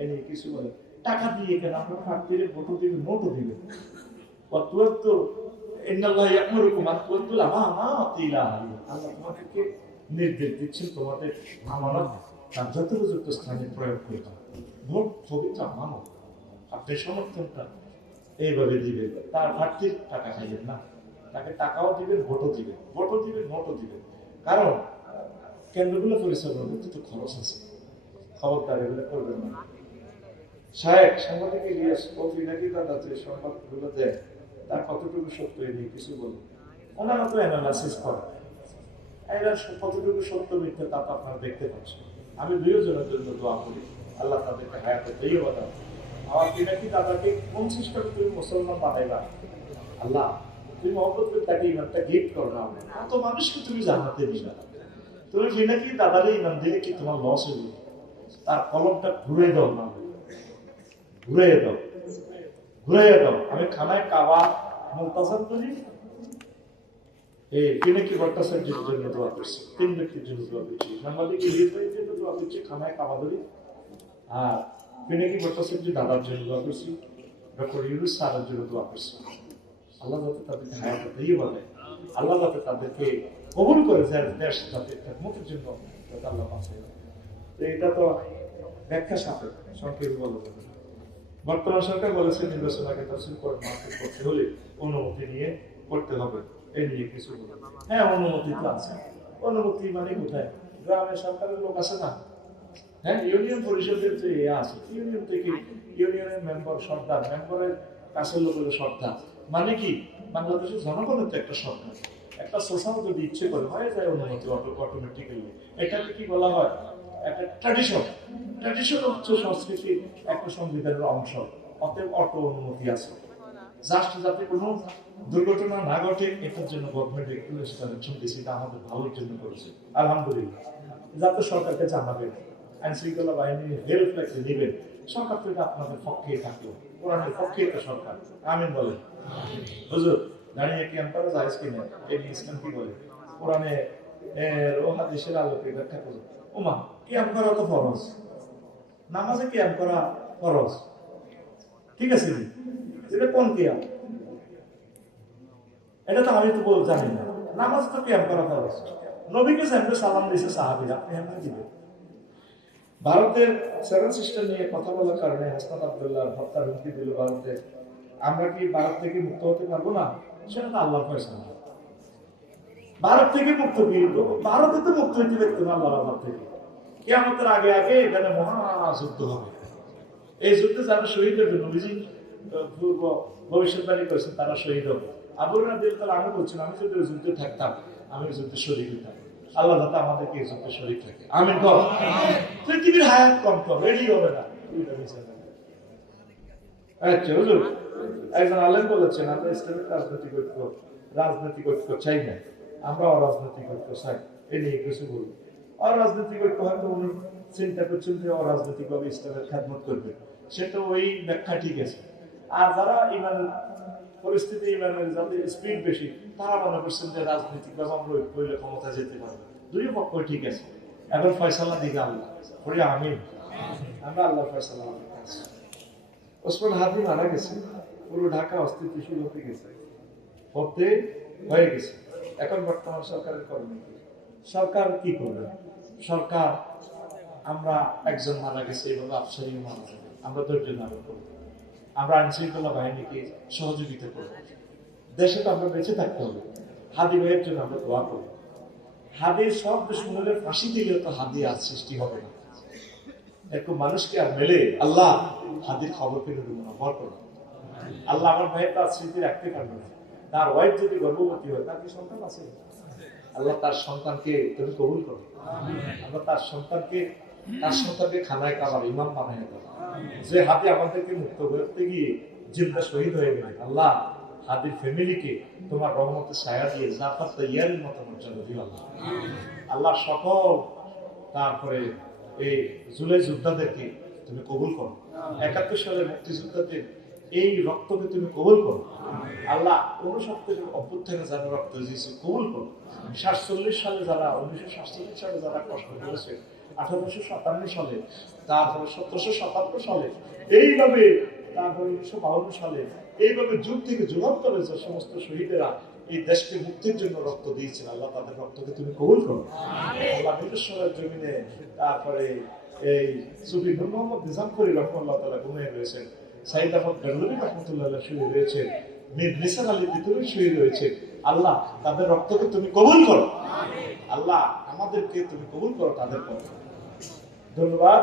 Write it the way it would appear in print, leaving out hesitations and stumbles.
এনে কিছু বলে টাকা দিয়ে কেন আপনার ফাঁকিরে ভোট দিবেন নোটও দিবেন অতুয়াত্তু ইন্নাল্লাহ ইয়ামুরুকুম আন তুআদ্দুল আমানাতি ইলা আহলিহা আল্লাহ তোমাদেরকে নির্দেশ দিচ্ছেন তোমাদের আমানত তার যথোপযুক্ত স্থানে প্রয়োগ করতে ভোট পবিত্র আমানত আপনি সমর্থনটা এইভাবে দিবেন তার ঘাটতির টাকা খাইবেন না তাকে টাকাও দিবেন ভোটও দিবেন নোটও দিবেন কারণ কেন্দ্রগুলো পরিচালনা করতে তো খরচ আছে খবরদার এগুলো করবেন না শায়েক সাংবাদিক ইলিয়াস কফি নাকি দাদা যে সংবাদগুলো দেয় তার কতটুকু সত্য এই নিয়ে কিছু বলে ওনারা তো অ্যানালাইসিস করে এরা কতটুকু সত্য মিথ্যা তা তো আপনারা দেখতে পাচ্ছেন আমি দুইজনের জন্য দোয়া করি আল্লাহ তাদেরকে হায়াতে দিয়ে বাদাও আমার কি নাকি দাদাকে কোন সিস্টেমে তুমি মুসলমান বানাইবা আল্লাহ তুমি মহব্বত করে তাকে ইমানটা গিফট করো না কত মানুষকে তুমি জানাতে দিবা তুমি নাকি দাদারে ইমান দিলে কি তোমার লস হইবে তার কলমটা ঘুরে দাও না ঘুরে দাও আমি খানায় কাবা মুলতাজাম করি এই পিনাকি ভট্টাচার্যের জন্য দোয়া করছি 3 ব্যক্তির জন্য দোয়া করছি সাংবাদিক ইলিয়াস ভাইয়ের জন্য দোয়া করছি খানায় কাবা ধরি আর পিনাকি ভট্টাচার্য দাদার জন্য দোয়া করছি ডক্টর ইউনুস স্যারের জন্য দোয়া করছি আল্লাহ যাতে তাদেরকে হায়াত দিয়ে বলে আল্লাহ যাতে তাদেরকে কবুল করে দেশ যাতে মুখের জন্য আল্লাহ বাঁচায় এটা তো ব্যাখ্যা সাপেক্ষ সংক্ষেপে বলবো বর্তমান সরকার বলেছে নির্বাচন আগে তফসিল করে মার্কেট করতে হলে অনুমতি নিয়ে করতে হবে এই নিয়ে কিছু বলে হ্যাঁ অনুমতি তো আছে অনুমতি মানে কোথায় গ্রামের সরকারের লোক আছে না হ্যাঁ ইউনিয়ন পরিষদের যে আছে ইউনিয়ন থেকে ইউনিয়নের মেম্বার সর্দার মেম্বারের কাছের লোক হলো সর্দার মানে কি বাংলাদেশের জনগণের তো একটা সরকার একটা সোশ্যাল যদি ইচ্ছে করে হয়ে যায় অনুমতি অটোমেটিক্যালি এটাকে কি বলা হয় একটা ট্র্যাডিশন হচ্ছে সংস্কৃতির একটা সংবিধানের অংশ অতএব অটো অনুমতি আছে জাস্ট যাতে কোনো দুর্ঘটনা না ঘটে এটার জন্য গভর্নমেন্ট রেগুলেশন কানেকশন দিয়েছে এটা আমাদের ভালোর জন্য করেছে আলহামদুলিল্লাহ যাতে সরকারকে জানাবেন আইন শৃঙ্খলা বাহিনী হেল্প লাগতে নেবেন সরকার তো এটা আপনাদের পক্ষে থাকলো কোরআনের পক্ষে এটা সরকার আমিন বলেন হুজুর দাঁড়িয়ে কি আমরা জায়েজ কিনা এই ইসলাম কি বলে কোরআনে ও হাদিসের আলোকে ব্যাখ্যা করুন ওমা কিয়াম করা তো ফরজ নামাজে কিয়াম করা ফরজ ঠিক আছে এটা কোন কিয়াম এটা তো আমি তো জানি না নামাজ তো কিয়াম করা ফরজ নবীকে সামনে সালাম দিয়েছে সাহাবীরা আপনি এমন দিবেন ভারতের সেভেন সিস্টার নিয়ে কথা বলার কারণে হাসনাত আব্দুল্লাহ হত্যার হুমকি দিল ভারতে আমরা কি ভারত থেকে মুক্ত হতে পারবো না সেটা তো আল্লাহর ফয়সালা ভারত থেকে মুক্ত কিন্তু ভারতে তো মুক্ত হইতে পারতো না আল্লাহর হাত থেকে কিয়ামতের আগে আগে এখানে মহাযুদ্ধ হবে এই যুদ্ধে যারা শহীদ হবে নবীজি পূর্ব ভবিষ্যৎবাণী করেছেন তারা শহীদ হবে আবু রাদিয়াল্লাহু তাআলা আমি বলছেন আমি যদি যুদ্ধে থাকতাম আমি যুদ্ধে শরীক হইতাম আল্লাহ যাতে আমাদেরকে এই যুদ্ধে শরীক থাকে আমিন কর পৃথিবীর হায়াত কম কম রেডি হবে না আচ্ছা হুজুর একজন আলেম বলেছেন আমরা ইসলামিক রাজনৈতিক ঐক্য চাই না আমরা অরাজনৈতিক ঐক্য চাই এই নিয়ে কিছু বলবো অরাজনৈতিক ঐক্য হয়তো উনি চিন্তা করছেন যে অরাজনৈতিকভাবে ইসলামের খেদমত করবে সেটা ওই ব্যাখ্যা ঠিক আছে আর যারা ইমানের পরিস্থিতি ইমানের যাদের স্পিড বেশি তারা মনে করছেন যে রাজনৈতিকভাবে আমরা ঐক্য হইলে ক্ষমতা যেতে পারবে দুই পক্ষ ঠিক আছে এখন ফয়সালা দিকে আল্লাহ পড়ি আমিন আমরা আল্লাহর ফয়সালা আছি ওসমান হাদি মারা গেছে পুরো ঢাকা অস্থিতিশীল হতে গেছে হতে হয়ে গেছে এখন বর্তমান সরকারের কর্মী সরকার কি করবে সরকার আমরা একজন মারা গেছে এইভাবে আফসারিও মারা যাবে আমরা ধৈর্য ধারণ করবো আমরা আইন শৃঙ্খলা বাহিনীকে সহযোগিতা করবো দেশে তো আমরা বেঁচে থাকতে হবে হাদি ভাইয়ের জন্য আমরা দোয়া করবো হাদির সব দুশ্মনের ফাঁসি দিলেও তো হাদি আর সৃষ্টি হবে না এরকম মানুষকে আর মেলে আল্লাহ হাদির খবর পেলে দেবো না ভর করো আল্লাহ আমার ভাইয়ের তার স্মৃতি রাখতে পারবে না তার ওয়াইফ যদি গর্ভবতী হয় তার কি সন্তান আছে আল্লাহ তার সন্তানকে তুমি কবুল করো আল্লাহ তার সন্তানকে খানায় কাবার ইমাম বানায় দাও যে হাদি আমাদেরকে মুক্ত করতে গিয়ে জিন্দা শহীদ হয়ে গেলেন আল্লাহ হাদির ফ্যামিলিকে তোমার রহমতের ছায়া দিয়ে জাফর তাইয়ারের মতো মর্যাদা দিও আল্লাহ আল্লাহ সকল তারপরে এই জুলাই যোদ্ধাদেরকে তুমি কবুল করো ৭১ সালের মুক্তিযোদ্ধাদের এই রক্তকে তুমি কবুল করো আল্লাহ ৬৯ অভ্যুত্থানে যারা রক্ত দিয়েছে কবুল করো ৪৭ সালে যারা ১৯৪৭ সালে যারা কষ্ট করেছে 1857 সালে, তারপরে 1757 সালে, এইভাবে তারপরে 1952 সালে, এইভাবে যুগ থেকে যুগান্তরে যে সমস্ত শহীদেরা এই দেশকে মুক্তির জন্য রক্ত দিয়েছেন, আল্লাহ তাদের রক্তকে তুমি কবুল করো। আল্লাহ মিরেশ্বরের জমিনে তারপরে এই সুফি নূর মোহাম্মদ নিজামপুরী রহমাল্লাহ তাআলা ঘুমিয়ে রয়েছেন, সাইদ আহমদ বেরলভী রহমতুল্লাহ শুয়ে রয়েছেন, মীর নিসার আলী তিতুমী শুয়ে রয়েছে। আল্লাহ তাদের রক্তকে তুমি কবুল করো, আল্লাহ আমাদেরকে তুমি কবুল করো তাদের পথে। ধন্যবাদ।